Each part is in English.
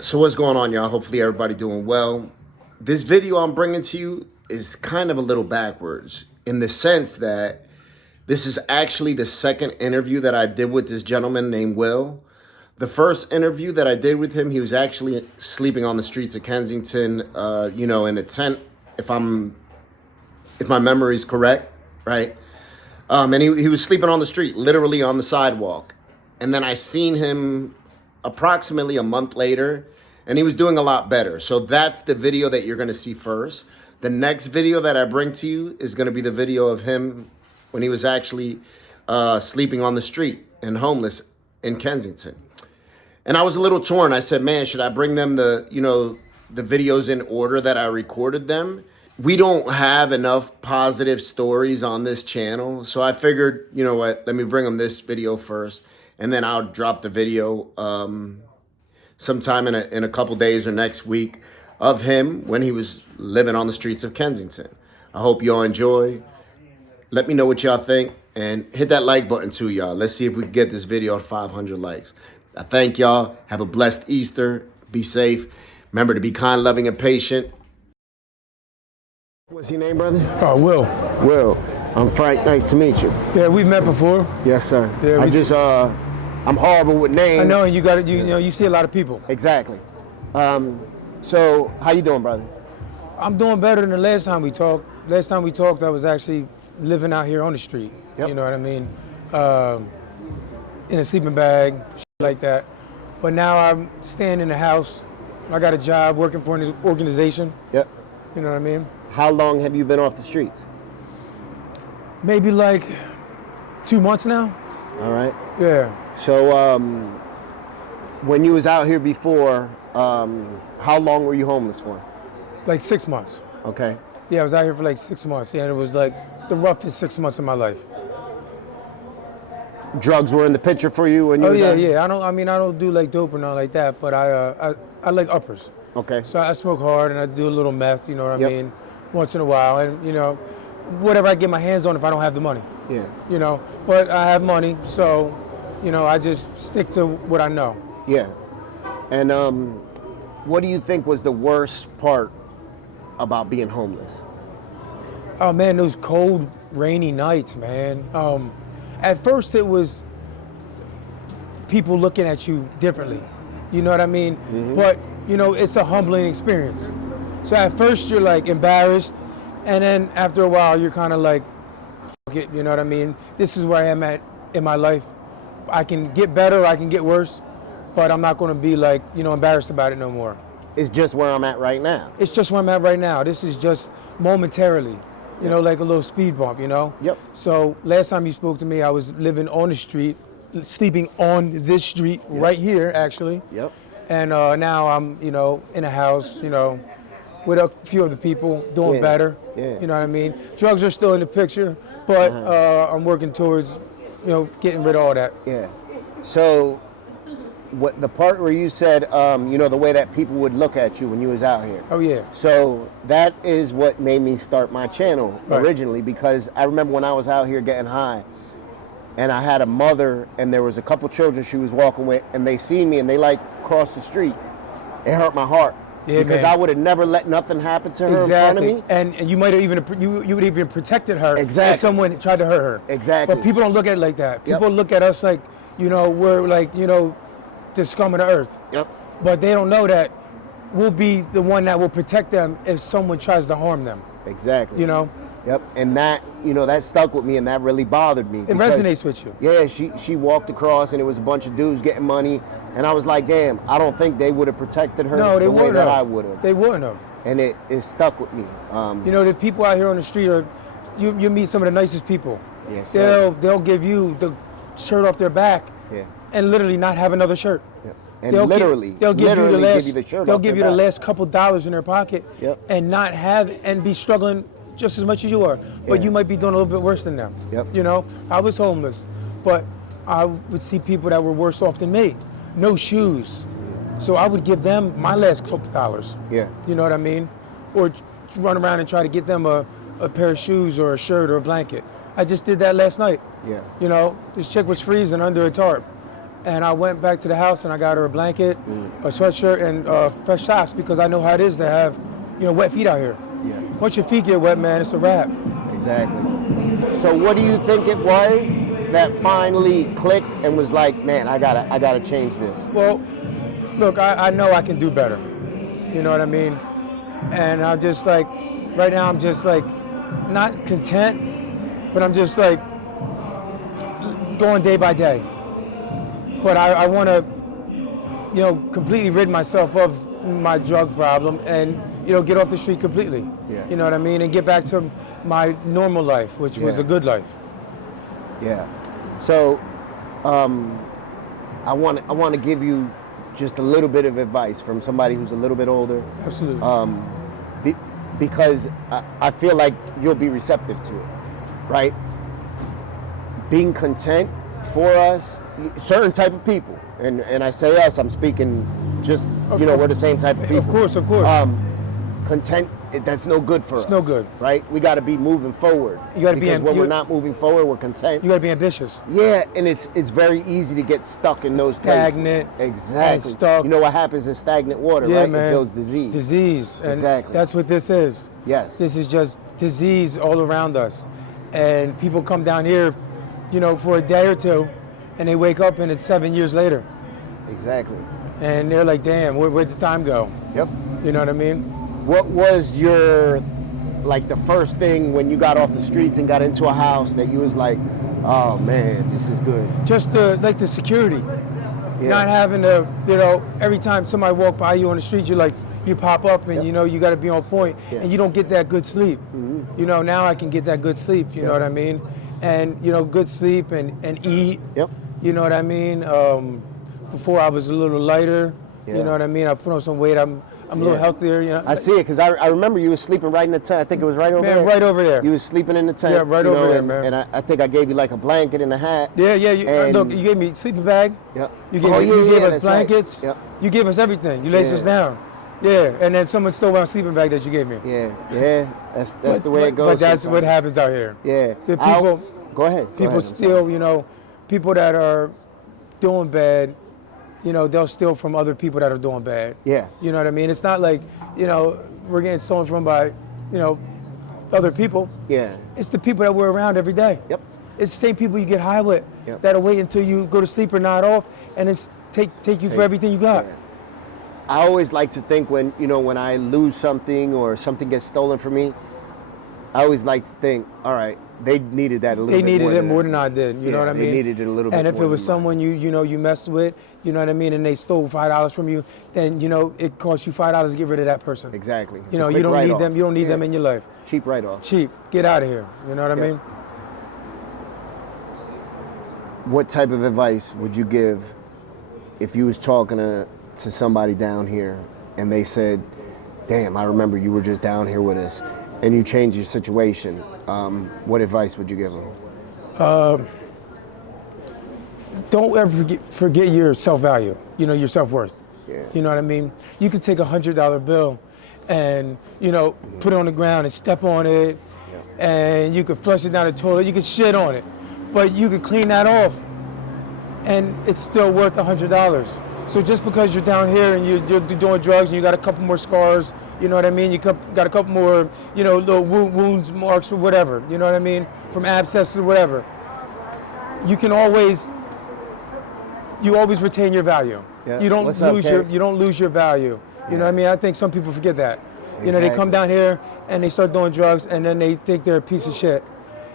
So what's going on, y'all? Hopefully everybody doing well. This video I'm bringing to you is kind of a little backwards in the sense that this is actually the second interview that I did with this gentleman named Will. The first interview that I did with him, he was actually sleeping on the streets of Kensington, in a tent, if my memory is correct, right? And he was sleeping on the street, literally on the sidewalk. And then I seen him approximately a month later, and he was doing a lot better. So that's the video that you're gonna see first. The next video that I bring to you is gonna be the video of him when he was actually sleeping on the street and homeless in Kensington. And I was a little torn. I said, man, should I bring them the videos in order that I recorded them? We don't have enough positive stories on this channel. So I figured, you know what, let me bring them this video first, and then I'll drop the video sometime in a couple days or next week of him when he was living on the streets of Kensington. I hope y'all enjoy. Let me know what y'all think, and hit that like button too, y'all. Let's see if we can get this video to 500 likes. I thank y'all. Have a blessed Easter. Be safe. Remember to be kind, loving, and patient. What's your name, brother? Will. Will. I'm Frank. Nice to meet you. Yeah, we've met before. Yes, sir. Yeah, I'm horrible with names. I know, and you see a lot of people. Exactly. So how you doing, brother? I'm doing better than the last time we talked. Last time we talked, I was actually living out here on the street. Yep. You know what I mean? In a sleeping bag, shit like that. But now I'm staying in the house. I got a job working for an organization. Yep. You know what I mean? How long have you been off the streets? Maybe like 2 months now. All right. Yeah. So when you was out here before, how long were you homeless for? Like 6 months. Okay. Yeah, I was out here for like 6 months, and it was like the roughest 6 months of my life. Drugs were in the picture for you when you was out here? Yeah. I don't do like dope or nothing like that, but I like uppers. Okay. So I smoke hard and I do a little meth, you know what I Yep. mean, once in a while, and whatever I get my hands on if I don't have the money. Yeah. But I have money, so I just stick to what I know. Yeah. And what do you think was the worst part about being homeless? Oh man, those cold, rainy nights, man. At first it was people looking at you differently. You know what I mean? Mm-hmm. But, it's a humbling experience. So at first you're like embarrassed, and then after a while you're kind of like, fuck it, you know what I mean? This is where I am at in my life. I can get better, I can get worse, but I'm not gonna be like, embarrassed about it no more. It's just where I'm at right now. It's just where I'm at right now. This is just momentarily, like a little speed bump, Yep. So last time you spoke to me, I was living on the street, sleeping on this street right here, actually. Yep. And now I'm, in a house, with a few of the people doing better. Yeah. You know what I mean? Drugs are still in the picture, but I'm working towards, getting rid of all that. Yeah. So what the part where you said, the way that people would look at you when you was out here. Oh yeah. So that is what made me start my channel Right. originally, because I remember when I was out here getting high, and I had a mother, and there was a couple children she was walking with, and they seen me, and they crossed the street. It hurt my heart. Yeah, because man. I would have never let nothing happen to her in front of me. And you might have even you would even protected her Exactly. if someone tried to hurt her. Exactly. But people don't look at it like that. Yep. People look at us like, we're like, the scum of the earth. Yep. But they don't know that we'll be the one that will protect them if someone tries to harm them. Exactly. Yep. And that, that stuck with me, and that really bothered me. It resonates with you. Yeah, she walked across, and it was a bunch of dudes getting money, and I was like, damn, I don't think they would have protected her the way that I would have. They wouldn't have. And it stuck with me. The people out here on the street you meet some of the nicest people. Yes, sir. They'll give you the shirt off their back and literally not have another shirt. Yeah. And They'll give you the shirt they'll off give their you the back. last couple dollars in their pocket and not have and be struggling just as much as you are, but you might be doing a little bit worse than them. Yep. I was homeless, but I would see people that were worse off than me. No shoes. So I would give them my last couple dollars. Yeah. You know what I mean? Or run around and try to get them a pair of shoes or a shirt or a blanket. I just did that last night. Yeah. This chick was freezing under a tarp. And I went back to the house and I got her a blanket, a sweatshirt, and fresh socks because I know how it is to have, wet feet out here. Yeah. Once your feet get wet, man, it's a wrap. Exactly. So what do you think it was that finally clicked and was like, man, I gotta change this? Well, look, I know I can do better. You know what I mean? And I'm just like, right now I'm just like, not content, but I'm just like going day by day. But I want to, completely rid myself of my drug problem and, get off the street completely. Yeah. You know what I mean? And get back to my normal life, which was a good life. Yeah. So, I want to give you just a little bit of advice from somebody who's a little bit older. Absolutely. Because I feel like you'll be receptive to it, right? Being content for us, certain type of people, and I say us, I'm speaking just, we're the same type of people. Of course. Content, that's no good for us. It's no good. Right? We got to be moving forward. You got to be because when we're not moving forward, we're content. You got to be ambitious. Yeah, and it's very easy to get stuck in those stagnant places. Exactly. And stuck. You know what happens in stagnant water, right? Man. It builds disease. Disease. And exactly. That's what this is. Yes. This is just disease all around us. And people come down here, for a day or two, and they wake up and it's 7 years later. Exactly. And they're like, damn, where'd the time go? Yep. You know what I mean? What was your, the first thing when you got off the streets and got into a house that you was like, oh man, this is good? Just the security. Yeah. Not having to, every time somebody walk by you on the street, you pop up and you got to be on point, and you don't get that good sleep. Mm-hmm. Now I can get that good sleep, you know what I mean? And, good sleep and eat, you know what I mean? Before I was a little lighter, you know what I mean? I put on some weight, I'm a little healthier, I see it, because I remember you was sleeping right in the tent. I think it was right over there. Man, right over there. You was sleeping in the tent. Yeah, right over there, man. And I think I gave you like a blanket and a hat. Yeah. Look, you gave me a sleeping bag. Yep. You gave us blankets. Right. Yep. You gave us everything. You laced us down. Yeah, and then someone stole my sleeping bag that you gave me. Yeah. That's the way it goes. But that's what happens out here. Yeah. The people. Go ahead. People steal. People that are doing bad. They'll steal from other people that are doing bad. Yeah. You know what I mean? It's not like, we're getting stolen from by, other people. Yeah. It's the people that we're around every day. Yep. It's the same people you get high with that'll wait until you go to sleep or nod off and it's take you for everything you got. Yeah. I always like to think when I lose something or something gets stolen from me, I always like to think, all right, they needed that a little bit more. They needed it more than I did, you know what I mean? They needed it a little bit more. And if it was someone you messed with, you know what I mean, and they stole $5 from you, then it costs you $5 to get rid of that person. Exactly. You don't need them. You don't need them in your life. Cheap write-off. Cheap. Get out of here. You know what I mean? What type of advice would you give if you was talking to somebody down here and they said, damn, I remember you were just down here with us and you changed your situation? What advice would you give them? Don't ever forget your self-value, your self-worth. Yeah. You know what I mean? You could take $100 bill and, put it on the ground and step on it, and you could flush it down the toilet, you could shit on it, but you could clean that off and it's still worth $100. So just because you're down here and you're doing drugs and you got a couple more scars, you know what I mean? You got a couple more, little wounds, marks, or whatever, you know what I mean? From abscesses or whatever. You always retain your value. Yeah. You don't lose your value. You know what I mean? I think some people forget that. They come down here and they start doing drugs and then they think they're a piece of shit.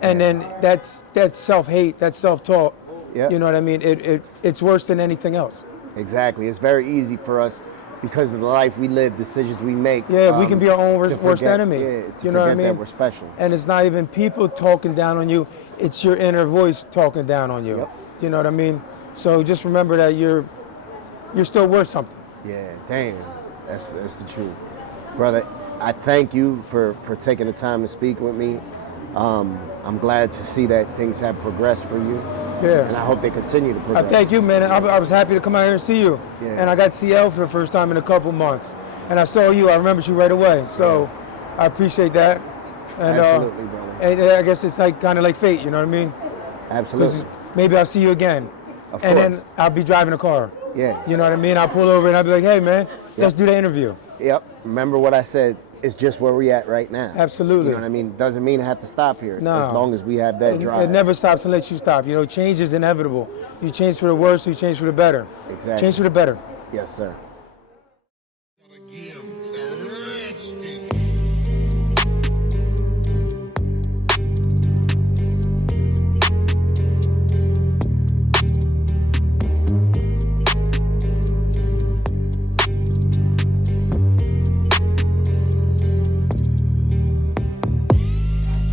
And then that's self-hate, that's self-talk. Yeah. You know what I mean? It's worse than anything else. Exactly. It's very easy for us because of the life we live, decisions we make. Yeah, we can be our own worst enemy. Yeah, you know what I mean? That we're special. And it's not even people talking down on you. It's your inner voice talking down on you. Yep. You know what I mean? So just remember that you're still worth something. Yeah, damn. That's the truth. Brother, I thank you for taking the time to speak with me. I'm glad to see that things have progressed for you. Yeah. And I hope they continue to progress. I thank you, man. I was happy to come out here and see you. Yeah. And I got to see Elle for the first time in a couple months. And I saw you. I remembered you right away. So I appreciate that. And, absolutely, brother. And I guess it's kind of like fate, you know what I mean? Absolutely. 'Cause maybe I'll see you again. Of and course. then I'll be driving a car. Yeah. You know what I mean? I'll pull over and I'll be like, hey man, let's do the interview. Yep. Remember what I said? It's just where we at right now. Absolutely. You know what I mean? Doesn't mean I have to stop here. No. As long as we have that drive. It never stops unless you stop. You know, change is inevitable. You change for the worse, you change for the better. Exactly. Change for the better. Yes, sir.